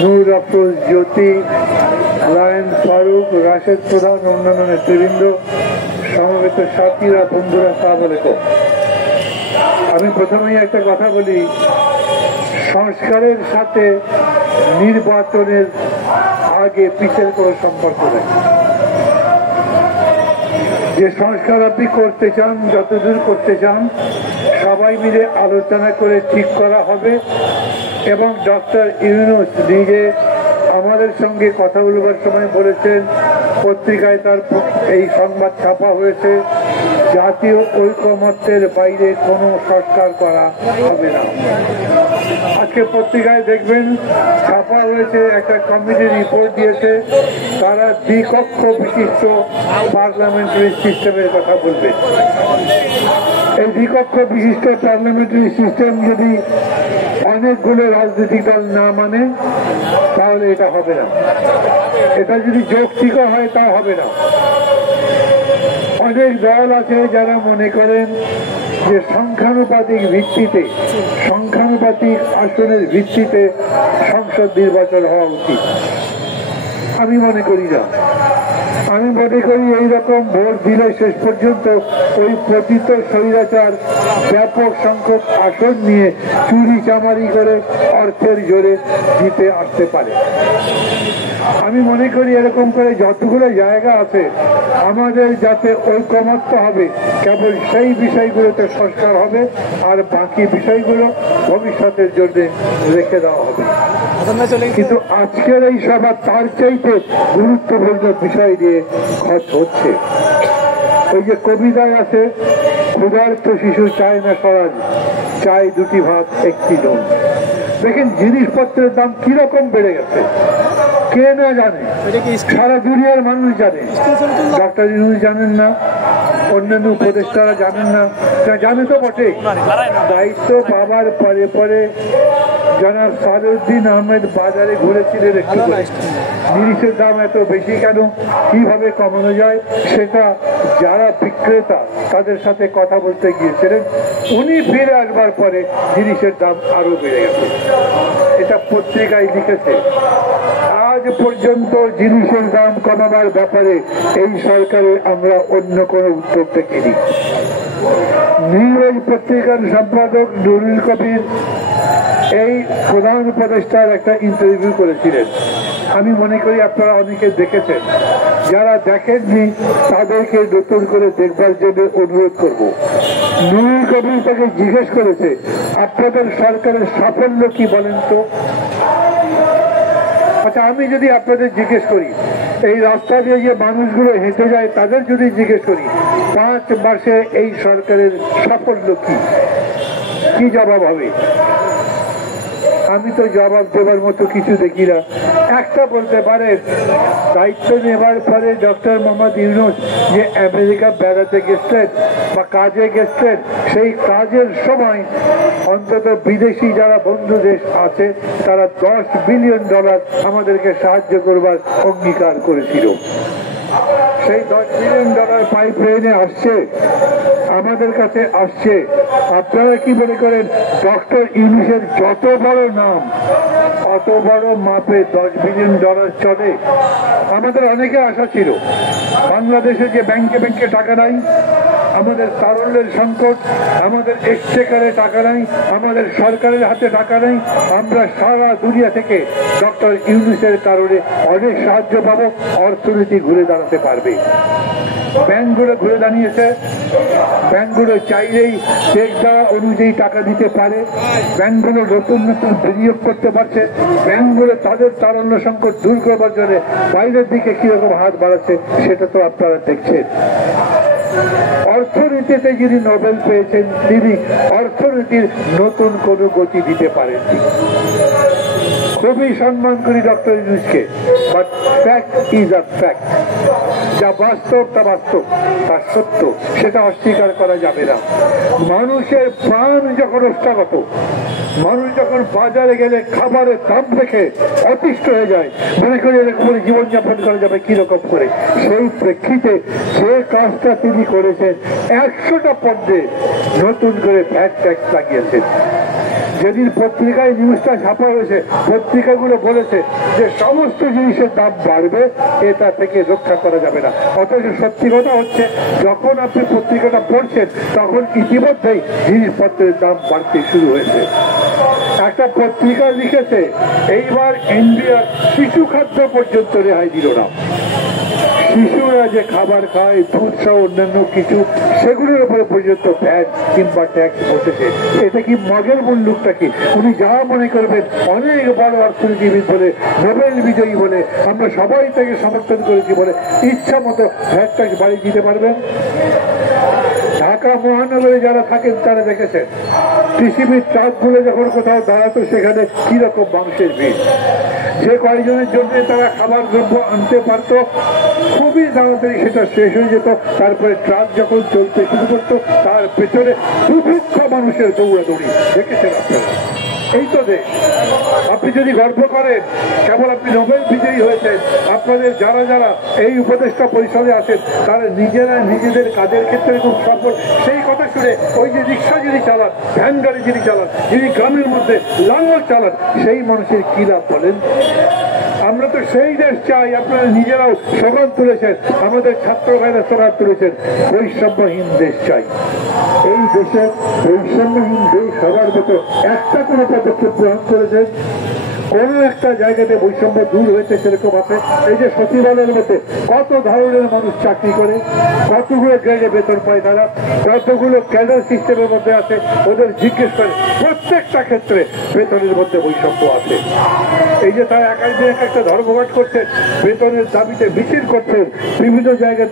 নূর আফরোজ, জ্যোতি, lion Faruk, Rashed প্রধান, অন্যান্য নেতৃবৃন্দ, সমবেত সাথীরা, বন্ধুরা, আসসালামু আলাইকুম। আমি প্রথমেই একটা কথা বলি, সংস্কারের সাথে নির্বাচনের আগে পিছের কোনো সম্পর্ক নেই। যে সংস্কার আপনি করতে চান, যতদূর করতে চান, সবাই মিলে আলোচনা করে ঠিক করা হবে। এবং ডক্টর ইউনূস নিজে আমাদের সঙ্গে কথা বলবার সময় বলেছেন, পত্রিকায় তার এই সংবাদ ছাপা হয়েছে, জাতীয় ঐকমত্যের বাইরে কোনো সংস্কার করা হবে না। আজকে পত্রিকায় দেখবেন ছাপা হয়েছে, একটা কমিটি রিপোর্ট দিয়েছে, তারা দ্বিকক্ষ বিশিষ্ট পার্লামেন্টারি সিস্টেমের কথা বলবে। এই দ্বিকক্ষ বিশিষ্ট পার্লামেন্টারি সিস্টেম যদি অনেকগুলো রাজনৈতিক দল না মানে তাহলে এটা হবে না। এটা যদি যৌক্তিক হয় তা হবে না। অনেক দল আছে যারা মনে করেন যে সংখ্যানুপাতিক ভিত্তিতে, সংখ্যানুপাতিক আসনের ভিত্তিতে সংসদ নির্বাচন হওয়া উচিত। আমি মনে করি না। আমি মনে করি এইরকম ভোট দিলে শেষ পর্যন্ত ওই পতিত স্বৈরাচার ব্যাপক সংখ্যক আসন নিয়ে চুরি চামারি করে অর্থের জোরে জিতে আসতে পারে। আমি মনে করি এরকম করে যতগুলো জায়গা আছে আমাদের যাতে ঐকমত্য হবে, কেবল সেই বিষয়গুলোতে সংস্কার হবে, আর বাকি বিষয়গুলো ভবিষ্যতের জন্য রেখে দেওয়া হবে। কিন্তু আজকের এই সভা তার চাইতে গুরুত্বপূর্ণ বিষয় নিয়ে খরচ হচ্ছে। ওই যে কবিতায় আছে, ক্ষুধার্ত শিশু চায় না স্বরাজ, চায় দুটি ভাত একটি নুন। দেখেন জিনিসপত্রের দাম কিরকম বেড়ে গেছে, কে না জানে? সারা দুনিয়ার মানুষ জানে। ডক্টর ইউনূস জানেন না, অন্যান্য উপদেষ্টারা জানেন না, জানে তো বটে। দায়িত্ব পাবার পরে পরে জনাব সালেউদ্দিন আহমেদ বাজারে ঘুরেছিলেন একটু করে, জিনিসের দাম এত বেশি কেন, কিভাবে কমানো যায়, সেটা যারা বিক্রেতা তাদের সাথে কথা বলতে গিয়েছিলেন। উনি ফিরে আসবার পরে জিনিসের দাম আরো বেড়ে গেছে। এটা পত্রিকায় লিখেছে। আজ পর্যন্ত জিনিসের দাম কমাবার ব্যাপারে এই সরকারে আমরা অন্য কোনো উদ্যোগ দেখিনি। নিউজ পত্রিকার সম্পাদক নুরুল কবির এই প্রধান উপদেষ্টার একটা ইন্টারভিউ করেছিলেন। আমি মনে করি আপনারা অনেকে দেখেছেন, যারা দেখেননি তাদেরকে নতুন করে দেখবার জন্য অনুরোধ করব। নুরুল কবির তাকে জিজ্ঞেস করেছে, আপনাদের সরকারের সাফল্য কি বলেন তো? আচ্ছা, আমি যদি আপনাদের জিজ্ঞেস করি, এই রাস্তা দিয়ে যে মানুষগুলো হেঁটে যায় তাদের যদি জিজ্ঞেস করি 5 মাসে এই সরকারের সাফল্য কি জবাব হবে? আমি তো জবাব দেবার মতো কিছু দেখি না। একটা বলতে পারেন, দায়িত্ব নেবার পরে ডক্টর মোহাম্মদ ইউনূস যে আমেরিকা বেড়াতে গেছিলেন বা কাজে গেছিলেন, সেই কাজের সময় অন্তত বিদেশি যারা বন্ধু দেশ আছে তারা $10 বিলিয়ন আমাদেরকে সাহায্য করবার অঙ্গীকার করেছিল। সেই $10 বিলিয়ন পাইপ লাইনে আসছে, আমাদের কাছে আসছে। আপনারা কি মনে করেন ডক্টর ইউনূসের যত বড় নাম অত বড় মাপে $10 বিলিয়ন চলে? আমাদের অনেকে আশা ছিল, বাংলাদেশে যে ব্যাংকে ব্যাংকে টাকা নাই, আমাদের তারল্যের সংকট, আমাদের এক্সচেকারে টাকা নাই, আমাদের সরকারের হাতে টাকা নেই, আমরা সারা দুনিয়া থেকে ডক্টর ইউনূসের কারণে অনেক সাহায্য পাবো, অর্থনীতি ঘুরে দাঁড়াতে পারবে। ব্যাংকগুলো ঘুরে দাঁড়িয়েছে, ব্যাংকগুলো চাইলেই চেক দেওয়া অনুযায়ী টাকা দিতে পারে, ব্যাংকগুলো নতুন নতুন বিনিয়োগ করতে পারছে, ব্যাংকগুলো তাদের তারল্য সংকট দূর করবার জন্য বাইরের দিকে কিরকম হাত বাড়াচ্ছে সেটা তো আপনারা দেখছেন। অর্থনীতিতে যিনি নোবেল পেয়েছেন তিনি অর্থনীতির নতুন কোনো গতি দিতে পারেননি। খুবই সম্মান করি ডক্টর ইউনূসকে, but fact is a fact. যা বাস্তব তা বাস্তব, তা সত্য, সেটা অস্বীকার করা যাবে না। মানুষের প্রাণ যখন অষ্টাগত, মানুষ যখন বাজারে গেলে খাবারের দাম দেখে অতিষ্ঠ হয়ে যায়, মনে করি এরকম জীবনযাপন করা যাবে কিরকম করে, সেই প্রেক্ষিতে যে কাজটা তিনি করেছেন, 100টা পণ্যে নতুন করে ভ্যাট ট্যাক্স লাগিয়েছেন। যেদিন পত্রিকায় নিউজটা ছাপা হয়েছে, পত্রিকাগুলো বলেছে যে সমস্ত জিনিসের দাম বাড়বে, এটা থেকে রক্ষা করা যাবে না। অথচ সত্যি কথা হচ্ছে, যখন আপনি পত্রিকাটা পড়ছেন তখন ইতিমধ্যেই জিনিসপত্রের দাম বাড়তে শুরু হয়েছে। একটা পত্রিকা লিখেছে এইবার ইন্ডিয়া শিশু খাদ্য পর্যন্ত রেহাই দিল না। শিশুরা যে খাবার খায়, দুধ সহ অন্যান্য কিছু, সেগুলোর উপরে পর্যন্ত ভ্যাট কিংবা ট্যাক্স বসেছে। এটা কি মগের মুল্লুকটা কি? উনি যা মনে করবেন, অনেক বড় অর্থনীতিবিদ বলে, নোবেল বিজয়ী বলে, আমরা সবাই তাকে সমর্থন করেছি বলে ইচ্ছা মতো ভ্যাট ট্যাক্স বাড়িয়ে দিতে পারবেন। ঢাকা মহানগরে যারা থাকেন তারা দেখেছেন পৃথিবীর ট্রাকগুলো যখন কোথাও দাঁড়াতো সেখানে কিরকম মানুষের ভিড়। যে কয়েকজনের জন্য তারা খাবার দ্রব্য আনতে পারত, খুবই তাড়াতাড়ি সেটা শেষ হয়ে যেত। তারপরে ট্রাক যখন চলতে শুরু করতো, তার পেছনে দুর্ভিক্ষ মানুষের দৌড়াদৌড়ি দেখেছেন আপনারা। এই তো দেশ। আপনি যদি গর্ব করেন কেবল আপনি নোবেল বিজয়ী হয়েছেন, আপনাদের যারা যারা এই উপদেষ্টা পরিষদে আছেন তারা নিজেরা নিজেদের কাজের ক্ষেত্রে খুব সফল, সেই কথা শুনে ওই যে রিক্সা যিনি চালান, ভ্যান গাড়ি যিনি চালান, যিনি গ্রামের মধ্যে লাঙ্গল চালান, সেই মানুষের কি লাভ বলেন? আমরা তো সেই দেশ চাই। আপনারা নিজেরাও স্লোগান তুলেছেন, আমাদের ছাত্র ভাইরা স্লোগান তুলেছেন, বৈষম্যহীন দেশ চাই। এই দেশের বৈষম্যহীন দেশ হওয়ার মতো একটা কোনো পদক্ষেপ গ্রহণ করেছেন? কোন একটা জায়গাতে বৈষম্য দূর হয়েছে সেরকম আছে? এই যে সচিবালয়ের মধ্যে কত ধরনের মানুষ চাকরি করে, কতগুলো গ্রেডে বেতন পায় তারা, কতগুলো ক্যাডার সিস্টেমের মধ্যে আছে, ওদের জিজ্ঞেস করে প্রত্যেকটা ক্ষেত্রে বেতনের মধ্যে বৈষম্য আছে। এই যে তারা এক একদিন এক একটা ধর্মঘট করছেন, বেতনের দাবিতে মিছিল করছেন, বিভিন্ন জায়গায়